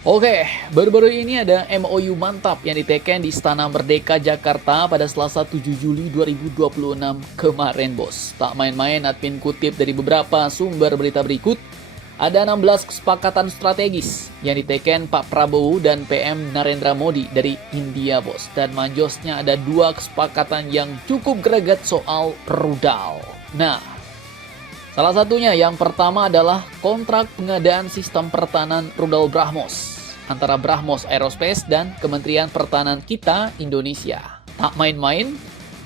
Oke, baru-baru ini ada MOU mantap yang diteken di Istana Merdeka Jakarta pada Selasa 7 Juli 2026 kemarin, bos. Tak main-main, admin kutip dari beberapa sumber berita berikut. Ada 16 kesepakatan strategis yang diteken Pak Prabowo dan PM Narendra Modi dari India, bos. Dan manjosnya ada 2 kesepakatan yang cukup greget soal rudal. Nah, salah satunya yang pertama adalah kontrak pengadaan sistem pertahanan rudal BrahMos antara BrahMos Aerospace dan Kementerian Pertahanan kita Indonesia. Tak main-main,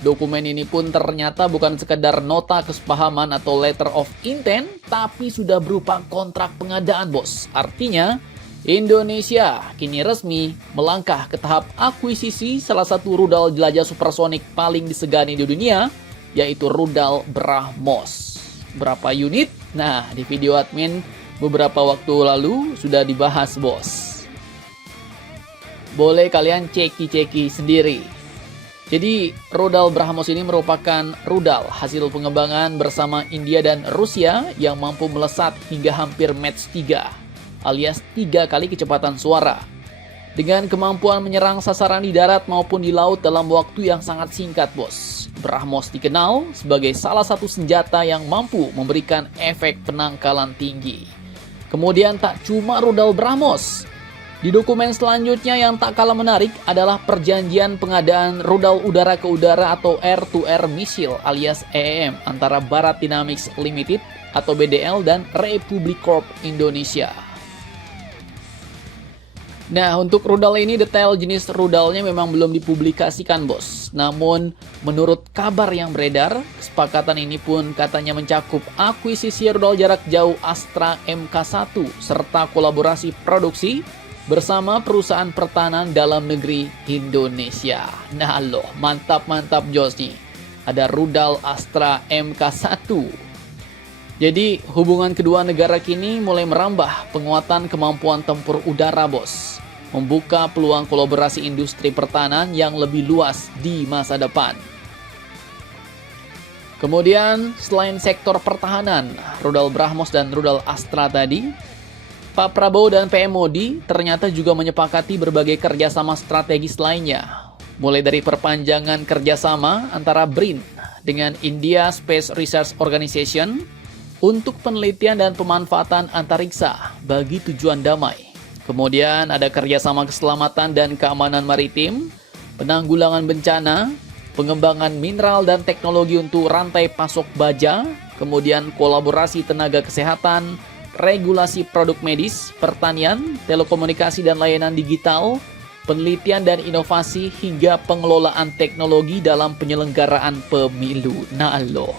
dokumen ini pun ternyata bukan sekedar nota kesepahaman atau letter of intent, tapi sudah berupa kontrak pengadaan, bos. Artinya, Indonesia kini resmi melangkah ke tahap akuisisi salah satu rudal jelajah supersonik paling disegani di dunia, yaitu rudal BrahMos. Berapa unit? Nah, di video admin beberapa waktu lalu sudah dibahas, bos. Boleh kalian ceki-ceki sendiri. Jadi, rudal BrahMos ini merupakan rudal hasil pengembangan bersama India dan Rusia yang mampu melesat hingga hampir Mach 3, alias 3 kali kecepatan suara. Dengan kemampuan menyerang sasaran di darat maupun di laut dalam waktu yang sangat singkat, bos. BrahMos dikenal sebagai salah satu senjata yang mampu memberikan efek penangkalan tinggi. Kemudian tak cuma rudal BrahMos. Di dokumen selanjutnya yang tak kalah menarik adalah perjanjian pengadaan rudal udara ke udara atau Air-to-Air Missile alias EEM antara Bharat Dynamics Limited atau BDL dan Republic Corp Indonesia. Nah, untuk rudal ini detail jenis rudalnya memang belum dipublikasikan, bos. Namun, menurut kabar yang beredar, kesepakatan ini pun katanya mencakup akuisisi rudal jarak jauh Astra Mk1 serta kolaborasi produksi bersama perusahaan pertahanan dalam negeri Indonesia. Nah loh, mantap-mantap jos nih. Ada rudal Astra Mk1. Jadi hubungan kedua negara kini mulai merambah penguatan kemampuan tempur udara, bos. Membuka peluang kolaborasi industri pertahanan yang lebih luas di masa depan. Kemudian selain sektor pertahanan, rudal BrahMos dan rudal Astra tadi, Pak Prabowo dan PM Modi ternyata juga menyepakati berbagai kerjasama strategis lainnya. Mulai dari perpanjangan kerjasama antara BRIN dengan India Space Research Organization untuk penelitian dan pemanfaatan antariksa bagi tujuan damai. Kemudian ada kerjasama keselamatan dan keamanan maritim, penanggulangan bencana, pengembangan mineral dan teknologi untuk rantai pasok baja, kemudian kolaborasi tenaga kesehatan, regulasi produk medis, pertanian, telekomunikasi dan layanan digital, penelitian dan inovasi, hingga pengelolaan teknologi dalam penyelenggaraan pemilu. Nah loh.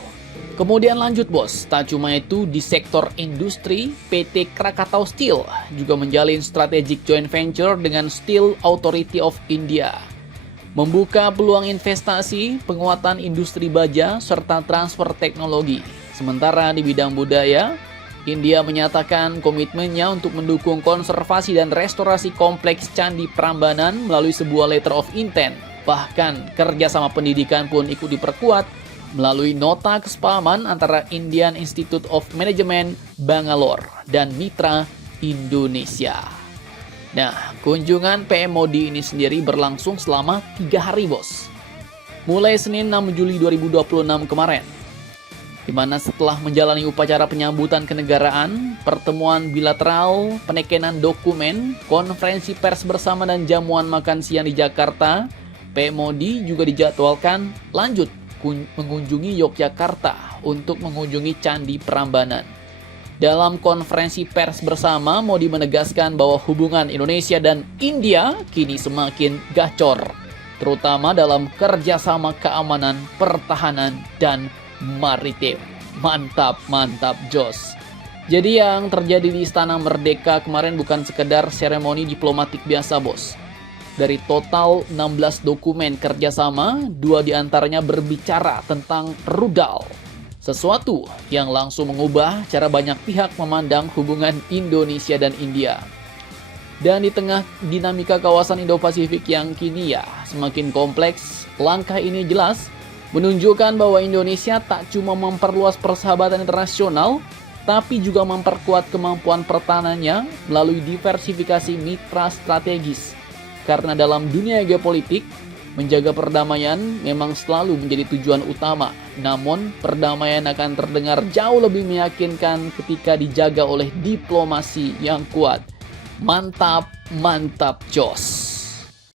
Kemudian lanjut, bos, tak cuma itu, di sektor industri, PT Krakatau Steel juga menjalin strategic joint venture dengan Steel Authority of India. Membuka peluang investasi, penguatan industri baja, serta transfer teknologi. Sementara di bidang budaya, India menyatakan komitmennya untuk mendukung konservasi dan restorasi kompleks Candi Prambanan melalui sebuah letter of intent. Bahkan kerjasama pendidikan pun ikut diperkuat melalui nota kesepahaman antara Indian Institute of Management Bangalore dan Mitra Indonesia. Nah, kunjungan PM Modi ini sendiri berlangsung selama 3 hari, bos. Mulai Senin 6 Juli 2026 kemarin, di mana setelah menjalani upacara penyambutan kenegaraan, pertemuan bilateral, penekenan dokumen, konferensi pers bersama dan jamuan makan siang di Jakarta, PM Modi juga dijadwalkan lanjut mengunjungi Yogyakarta untuk mengunjungi Candi Prambanan. Dalam konferensi pers bersama, Modi menegaskan bahwa hubungan Indonesia dan India kini semakin gacor, terutama dalam kerjasama keamanan, pertahanan, dan maritim. Mantap, mantap, jos. Jadi yang terjadi di Istana Merdeka kemarin bukan sekedar seremoni diplomatik biasa, bos. Dari total 16 dokumen kerjasama, 2 diantaranya berbicara tentang rudal. Sesuatu yang langsung mengubah cara banyak pihak memandang hubungan Indonesia dan India. Dan di tengah dinamika kawasan Indo-Pasifik yang kini semakin kompleks, langkah ini jelas menunjukkan bahwa Indonesia tak cuma memperluas persahabatan internasional, tapi juga memperkuat kemampuan pertahanannya melalui diversifikasi mitra strategis. Karena dalam dunia geopolitik, menjaga perdamaian memang selalu menjadi tujuan utama. Namun, perdamaian akan terdengar jauh lebih meyakinkan ketika dijaga oleh diplomasi yang kuat. Mantap, mantap, jos!